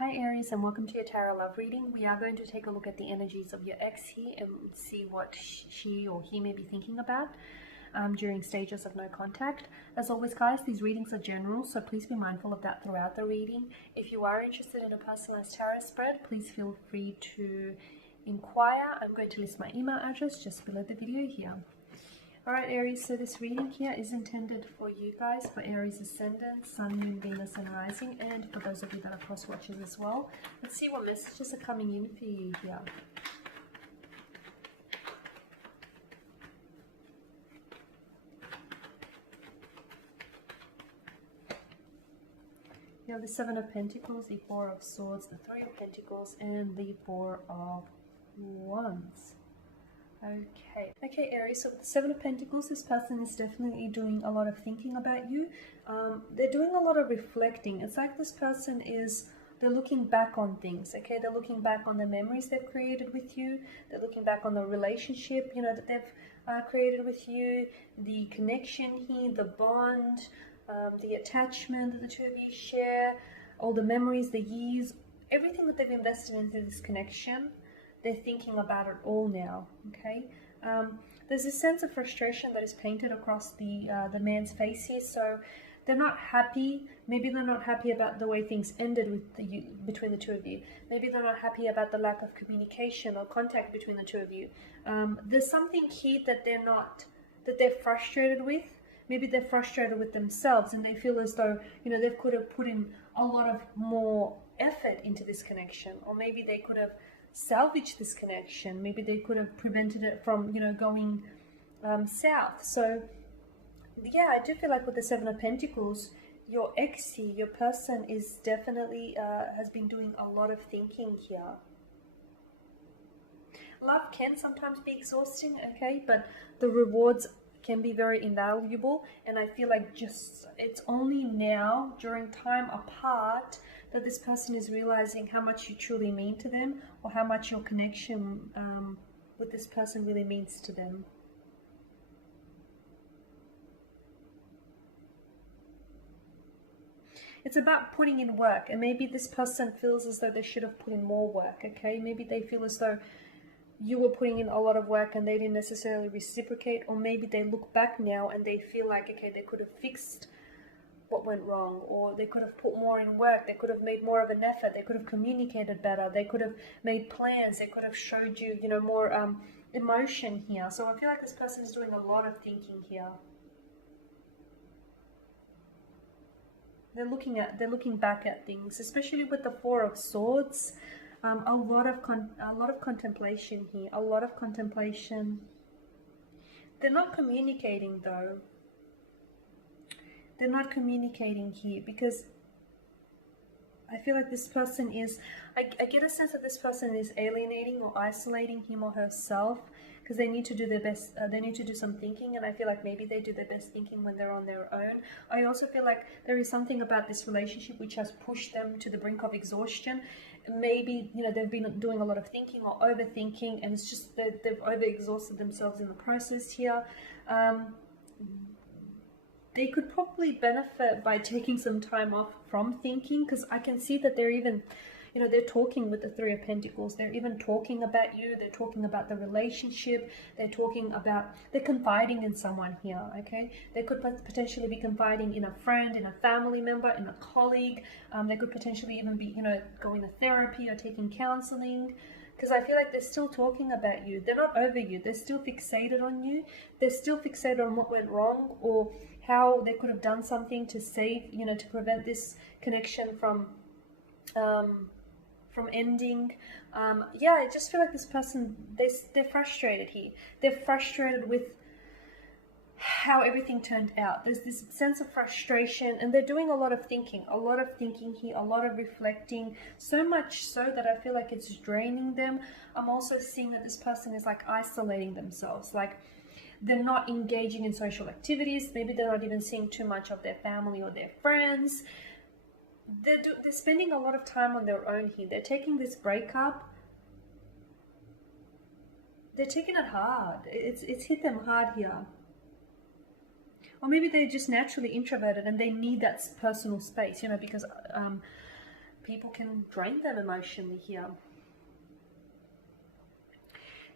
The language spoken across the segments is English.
Hi Aries, and welcome to your tarot love reading. We are going to take a look at the energies of your ex here and see what she or he may be thinking about during stages of no contact. As always guys, these readings are general, so please be mindful of that throughout the reading. If you are interested in a personalized tarot spread, please feel free to inquire. I'm going to list my email address just below the video here. Alright Aries, so this reading here is intended for you guys, for Aries Ascendant, Sun, Moon, Venus and Rising, and for those of you that are cross watchers as well. Let's see what messages are coming in for you here. You have the Seven of Pentacles, the Four of Swords, the Three of Pentacles, and the Four of Wands. Okay Aries, so with the Seven of Pentacles, this person is definitely doing a lot of thinking about you. They're doing a lot of reflecting. It's like this person they're looking back on things, okay? They're looking back on the memories they've created with you. They're looking back on the relationship, you know, that they've created with you, the connection here, the bond, the attachment that the two of you share, all the memories, the years, everything that they've invested into this connection. They're thinking about it all now, okay? There's this sense of frustration that is painted across the man's face here. So they're not happy. Maybe they're not happy about the way things ended between the two of you. Maybe they're not happy about the lack of communication or contact between the two of you. There's something here that they're frustrated with. Maybe they're frustrated with themselves and they feel as though, you know, they could have put in a lot of more effort into this connection, or maybe they could have salvage this connection. Maybe they could have prevented it from, you know, going south. So yeah, I do feel like with the Seven of Pentacles, your ex here, your person is definitely has been doing a lot of thinking here. Love can sometimes be exhausting, okay, but the rewards can be very invaluable, and I feel like it's only now during time apart that this person is realizing how much you truly mean to them, or how much your connection with this person really means to them. It's about putting in work, and maybe this person feels as though they should have put in more work, okay? Maybe they feel as though you were putting in a lot of work and they didn't necessarily reciprocate, or maybe they look back now and they feel like, okay, they could have fixed what went wrong, or they could have put more in work, they could have made more of an effort, they could have communicated better, they could have made plans, they could have showed you, you know, more emotion here. So I feel like this person is doing a lot of thinking here. They're looking back at things, especially with the Four of Swords. A lot of contemplation here, a lot of contemplation. They're not communicating though. They're not communicating here because I feel like this person is, I get a sense that this person is alienating or isolating him or herself because they need to do their best, they need to do some thinking, and I feel like maybe they do their best thinking when they're on their own. I also feel like there is something about this relationship which has pushed them to the brink of exhaustion. Maybe, you know, they've been doing a lot of thinking or overthinking, and it's just that they've overexhausted themselves in the process here. They could probably benefit by taking some time off from thinking, because I can see that they're even, you know, they're talking with the Three of Pentacles. They're even talking about you. They're talking about the relationship. They're confiding in someone here, okay? They could potentially be confiding in a friend, in a family member, in a colleague. They could potentially even be, you know, going to therapy or taking counseling, because I feel like they're still talking about you. They're not over you. They're still fixated on you. They're still fixated on what went wrong, or how they could have done something to save, you know, to prevent this connection from ending. Yeah, I just feel like this person, they're frustrated here. They're frustrated with how everything turned out. There's this sense of frustration, and they're doing a lot of thinking here, a lot of reflecting, so much so that I feel like it's draining them. I'm also seeing that this person is like isolating themselves, like they're not engaging in social activities. Maybe they're not even seeing too much of their family or their friends. They're spending a lot of time on their own here. They're taking this breakup. They're taking it hard. It's hit them hard here. Or maybe they're just naturally introverted and they need that personal space, you know, because people can drain them emotionally here.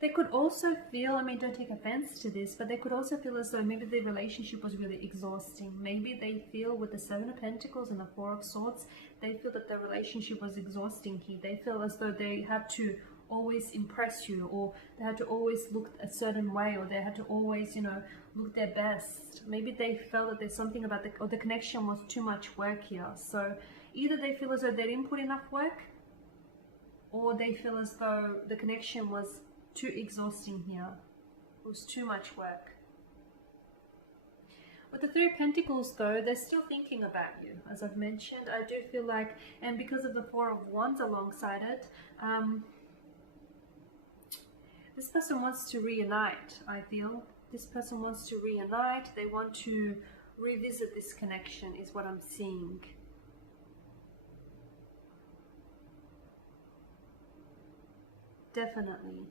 They could also feel, I mean, don't take offense to this, but they could also feel as though maybe the relationship was really exhausting. Maybe they feel with the Seven of Pentacles and the Four of Swords, they feel that the relationship was exhausting here. They feel as though they had to always impress you, or they had to always look a certain way, or they had to always, you know, look their best. Maybe they felt that there's something about the connection was too much work here. So either they feel as though they didn't put enough work, or they feel as though the connection was too exhausting here. It was too much work. With the Three of Pentacles though, they're still thinking about you. As I've mentioned, I do feel like, and because of the Four of Wands alongside it, this person wants to reunite, I feel. This person wants to reunite. They want to revisit this connection is what I'm seeing. Definitely.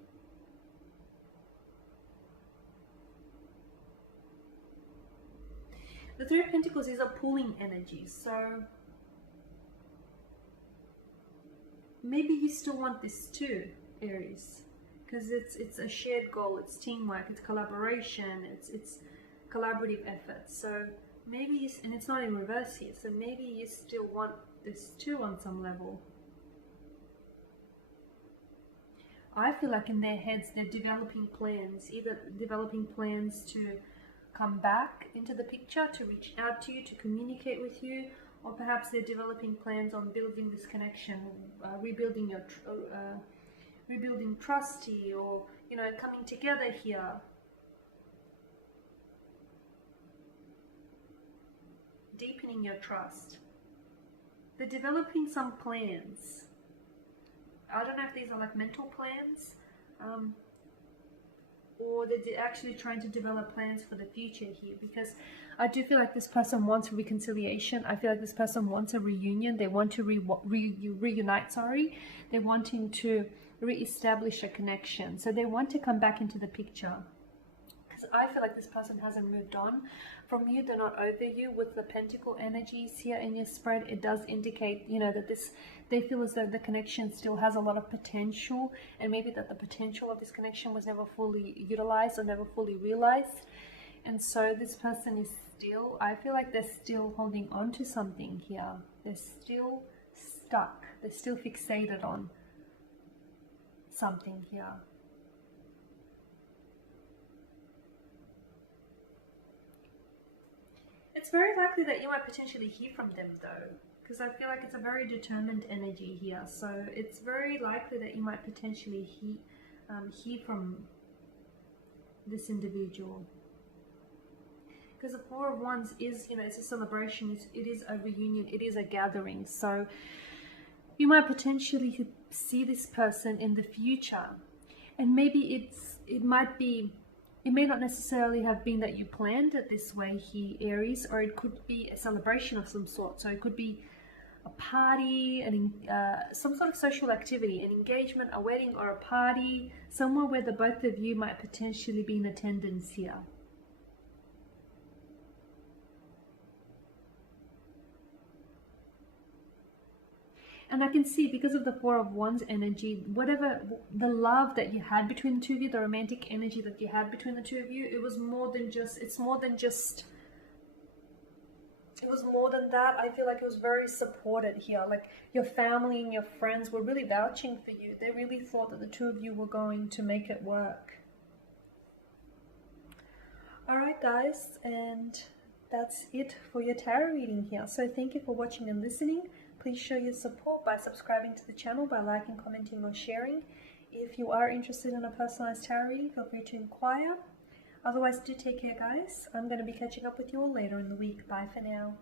The Three of Pentacles is a pulling energy, so maybe you still want this too, Aries, because it's a shared goal, it's teamwork, it's collaboration, it's collaborative effort. So maybe you, and it's not in reverse here, so maybe you still want this too on some level. I feel like in their heads they're developing plans, either developing plans to come back into the picture, to reach out to you, to communicate with you, or perhaps they're developing plans on building this connection, rebuilding trust here, or, you know, coming together here. Deepening your trust. They're developing some plans. I don't know if these are like mental plans, or they're actually trying to develop plans for the future here, because I do feel like this person wants reconciliation. I feel like this person wants a reunion. They want to reunite, sorry. They're wanting to re-establish a connection. So they want to come back into the picture. Because I feel like this person hasn't moved on from you. They're not over you. With the pentacle energies here in your spread, it does indicate, you know, that they feel as though the connection still has a lot of potential, and maybe that the potential of this connection was never fully utilized or never fully realized. And so this person is still, I feel like they're still holding on to something here. They're still stuck. They're still fixated on something here. It's very likely that you might potentially hear from them though, because I feel like it's a very determined energy here. So it's very likely that you might potentially hear from this individual. Because the Four of Wands is, you know, it's a celebration, it is a reunion, it is a gathering. So you might potentially see this person in the future. And maybe it may not necessarily have been that you planned it this way here, Aries, or it could be a celebration of some sort. So it could be a party, some sort of social activity, an engagement, a wedding, or a party, somewhere where the both of you might potentially be in attendance here. And I can see, because of the Four of Wands energy, whatever the love that you had between the two of you, the romantic energy that you had between the two of you, it was more than just, it was more than that. I feel like it was very supported here. Like your family and your friends were really vouching for you. They really thought that the two of you were going to make it work. Alright guys, and that's it for your tarot reading here. So thank you for watching and listening. Please show your support by subscribing to the channel, by liking, commenting, or sharing. If you are interested in a personalized tarot reading, feel free to inquire. Otherwise, do take care, guys. I'm going to be catching up with you all later in the week. Bye for now.